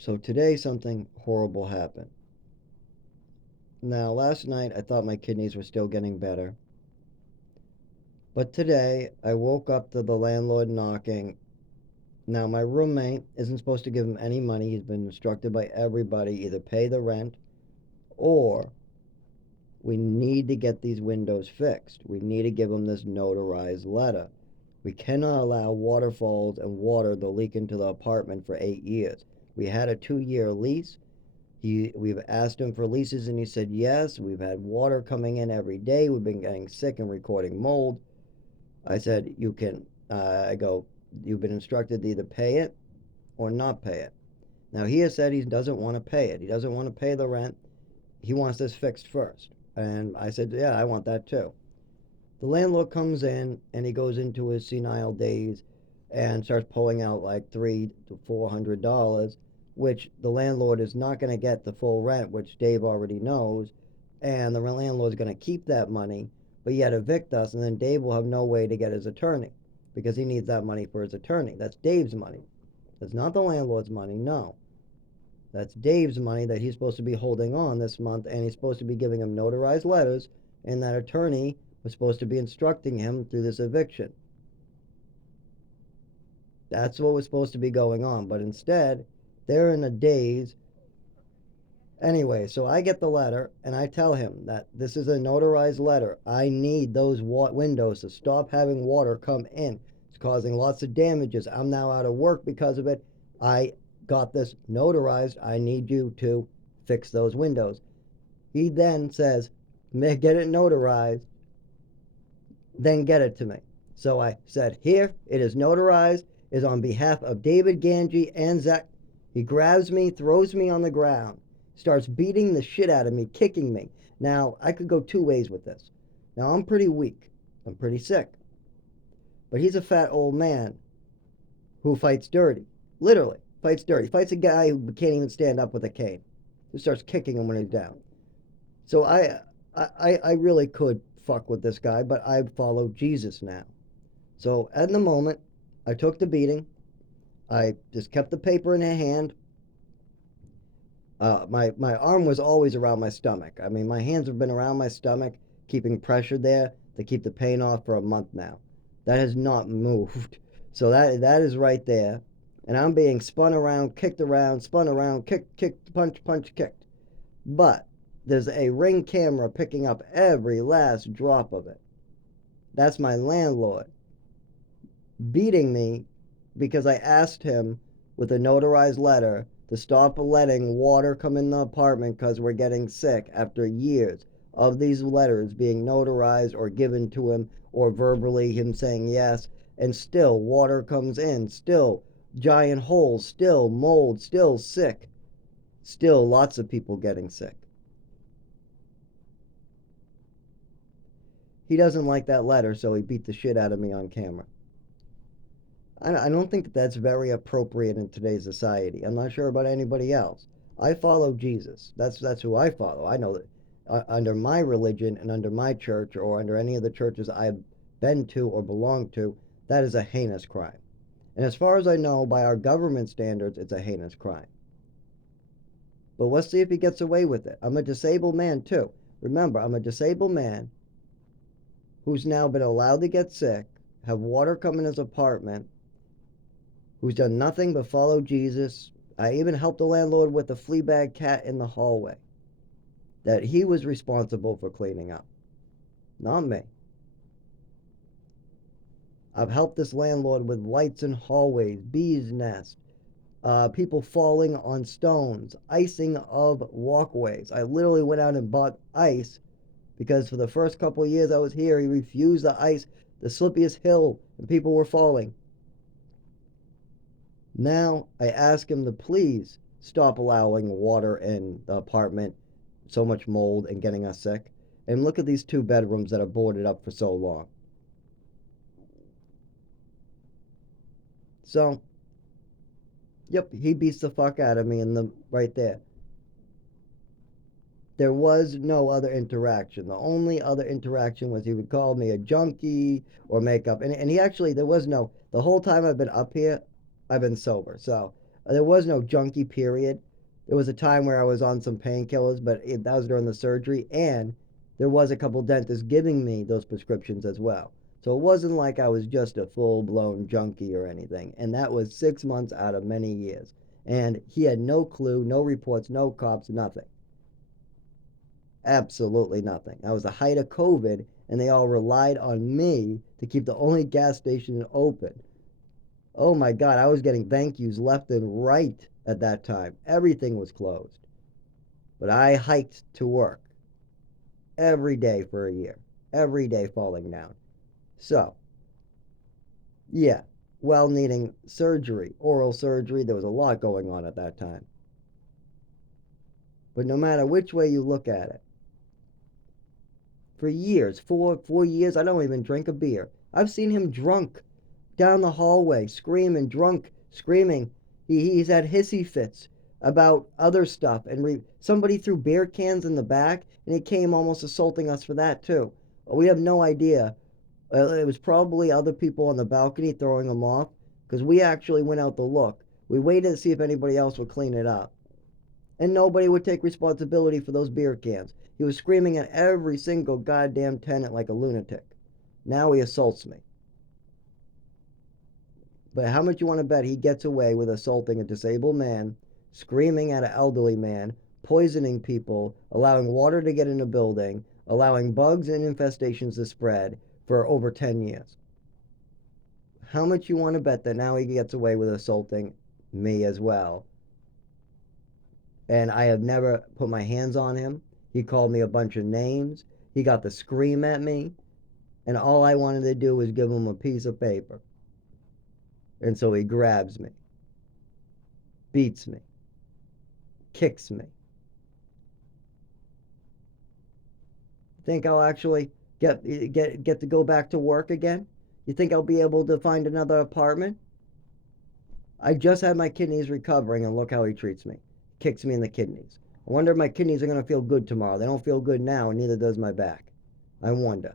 So today something horrible happened. Now, last night I thought my kidneys were still getting better. But today I woke up to the landlord knocking. Now, my roommate isn't supposed to give him any money. He's been instructed by everybody either pay the rent or we need to get these windows fixed. We need to give him this notarized letter. We cannot allow waterfalls and water to leak into the apartment for 8 years. We had a 2 year lease. We've asked him for leases and he said yes. We've had water coming in every day. We've been getting sick and recording mold. I said, you can, I go, you've been instructed to either pay it or not pay it. Now, he has said he doesn't want to pay it. He doesn't want to pay the rent. He wants this fixed first. And I said, yeah, I want that too. The landlord comes in and he goes into his senile days and starts pulling out like $300 to $400, which the landlord is not going to get the full rent, which Dave already knows, and the landlord's going to keep that money, but yet evict us, and then Dave will have no way to get his attorney because he needs that money for his attorney. That's Dave's money. That's not the landlord's money, no. That's Dave's money that he's supposed to be holding on this month, and he's supposed to be giving him notarized letters, and that attorney was supposed to be instructing him through this eviction. That's what was supposed to be going on, but instead, they're in a daze. Anyway, so I get the letter and I tell him that this is a notarized letter. I need those windows to stop having water come in. It's causing lots of damages. I'm now out of work because of it. I got this notarized. I need you to fix those windows. He then says, get it notarized, then get it to me. So I said, here, it is notarized, is on behalf of David Ganji and Zach. He grabs me, throws me on the ground, starts beating the shit out of me, kicking me. Now, I could go two ways with this. Now, I'm pretty weak. I'm pretty sick. But he's a fat old man who fights dirty. Literally, fights dirty. Fights a guy who can't even stand up with a cane. Just starts kicking him when he's down. So I really could fuck with this guy, but I follow Jesus now. So at the moment, I took the beating. I just kept the paper in her hand. My arm was always around my stomach. I mean, my hands have been around my stomach, keeping pressure there to keep the pain off for a month now. That has not moved. So that is right there. And I'm being spun around, spun around, kicked, punch, punch, kicked. But there's a Ring camera picking up every last drop of it. That's my landlord beating me because I asked him with a notarized letter to stop letting water come in the apartment because we're getting sick after years of these letters being notarized or given to him or verbally him saying yes, and still water comes in, still giant holes, still mold, still sick, still lots of people getting sick. He doesn't like that letter, so he beat the shit out of me on camera. I don't think that that's very appropriate in today's society. I'm not sure about anybody else. I follow Jesus. That's who I follow. I know that under my religion and under my church or under any of the churches I've been to or belong to, that is a heinous crime. And as far as I know, by our government standards, it's a heinous crime. But let's see if he gets away with it. I'm a disabled man too. Remember, I'm a disabled man who's now been allowed to get sick, have water come in his apartment, who's done nothing but follow Jesus. I even helped the landlord with the flea bag cat in the hallway that he was responsible for cleaning up, not me. I've helped this landlord with lights in hallways, bees' nests, people falling on stones, icing of walkways. I literally went out and bought ice because for the first couple of years I was here, he refused the ice, the slippiest hill, and people were falling. Now I ask him to please stop allowing water in the apartment, so much mold and getting us sick. And look at these two bedrooms that are boarded up for so long. So, yep, he beats the fuck out of me in the right there. There was no other interaction. The only other interaction was he would call me a junkie or make up. And he actually, there was no, the whole time I've been up here, I've been sober. So There was no junkie period. There was a time where I was on some painkillers, but that was during the surgery, and there was a couple dentists giving me those prescriptions as well. So it wasn't like I was just a full blown junkie or anything. And that was 6 months out of many years. And he had no clue, no reports, no cops, nothing. Absolutely nothing. That was the height of COVID, and they all relied on me to keep the only gas station open. Oh my God, I was getting thank yous left and right at that time. Everything was closed. But I hiked to work every day for a year, every day falling down. So, yeah, well, needing surgery, oral surgery, there was a lot going on at that time. But no matter which way you look at it, for years, 4 years, I don't even drink a beer. I've seen him drunk down the hallway, screaming, drunk, screaming. He's had hissy fits about other stuff, and somebody threw beer cans in the back, and he came almost assaulting us for that too. We have no idea. It was probably other people on the balcony throwing them off, because we actually went out to look. We waited to see if anybody else would clean it up, and nobody would take responsibility for those beer cans. He was screaming at every single goddamn tenant like a lunatic. Now he assaults me. But how much you want to bet he gets away with assaulting a disabled man, screaming at an elderly man, poisoning people, allowing water to get in a building, allowing bugs and infestations to spread for over 10 years? How much you want to bet that now he gets away with assaulting me as well? And I have never put my hands on him. He called me a bunch of names. He got to scream at me. And all I wanted to do was give him a piece of paper. And so he grabs me, beats me, kicks me. Think I'll actually get to go back to work again? You think I'll be able to find another apartment? I just had my kidneys recovering, and look how he treats me. Kicks me in the kidneys. I wonder if my kidneys are going to feel good tomorrow. They don't feel good now, and neither does my back. I wonder.